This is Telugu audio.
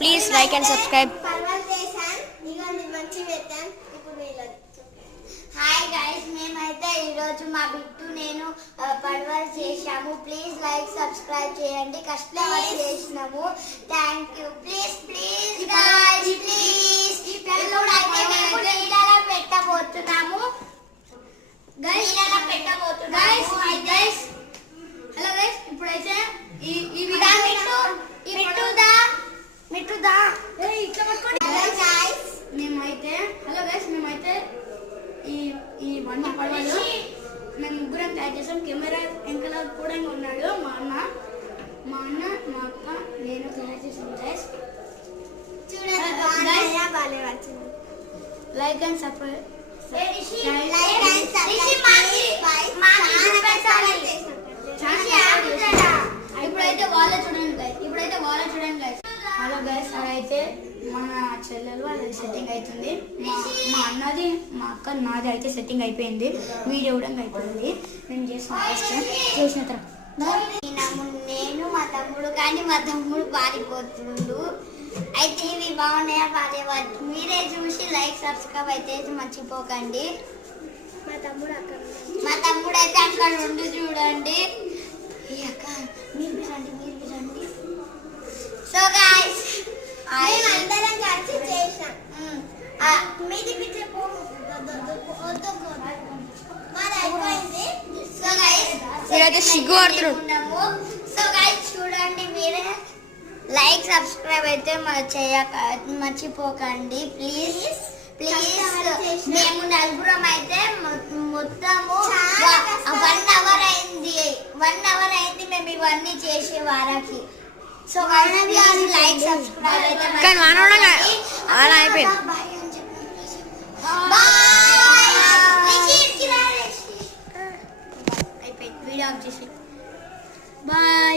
Please like and subscribe. Hi guys, మేమైతే ఈరోజు మా బిట్టు నేను పడవలు చేసాము. ప్లీజ్ లైక్ సబ్స్క్రైబ్ చేయండి. కష్టపడి చేసినాము. Thank you. Please please guys please. ఇప్పుడైతే మేము నీళ్ళలో పెట్టబోతున్నాము. నీళ్ళలో పెట్టబోతున్నాము. గైస్ హలో గైస్, ఇప్పుడైతే ఈ మిట్టుదా మేమైతే ఈ వన్ పడవలు మేము ముగ్గురం తయారు చేసాం. కెమెరా వెనకాల కూడా ఉన్నాడు మా అన్న, మా అక్క, నేను తయారు చేసాం. Guys like and subscribe. ఇప్పుడైతే వాళ్ళే చూడండి గైస్. హలో గైస్, అదైతే మన చెల్లెలు వాళ్ళ సెట్టింగ్ అవుతుంది. మా అన్నది, మా అక్క, నాది అయితే సెట్టింగ్ అయిపోయింది. వీడియో కూడా అయిపోయింది. మేము చేస్తాం. చేసిన తర్వాత నేను మా తమ్ముడు, కానీ మా తమ్ముడు పారిపోతుండు. అయితే ఇవి బాగున్నాయా బాగాలేవా మీరే చూసి లైక్ సబ్స్క్రైబ్ అయితే మర్చిపోకండి. మా తమ్ముడు అయితే అక్కడ ఉండి చూడండి. అక్క మీరు రండి. సో గైస్ అందరం కలిసి చేసాం. మీది సో గైస్ సిగ్గు పడుతున్నాడు. సో గైస్ చూడండి, మీరే లైక్ సబ్స్క్రైబ్ అయితే మర్చిపోకండి. ప్లీజ్ మేము నలుగురం అయితే మొత్తము 1 అవర్ అయింది మేము ఇవన్నీ చేసే వారాకి. సో లైక్ సబ్స్క్రైబ్ అయితే అయిపోయింది. వీడియో ఆఫ్ చేసి బాయ్.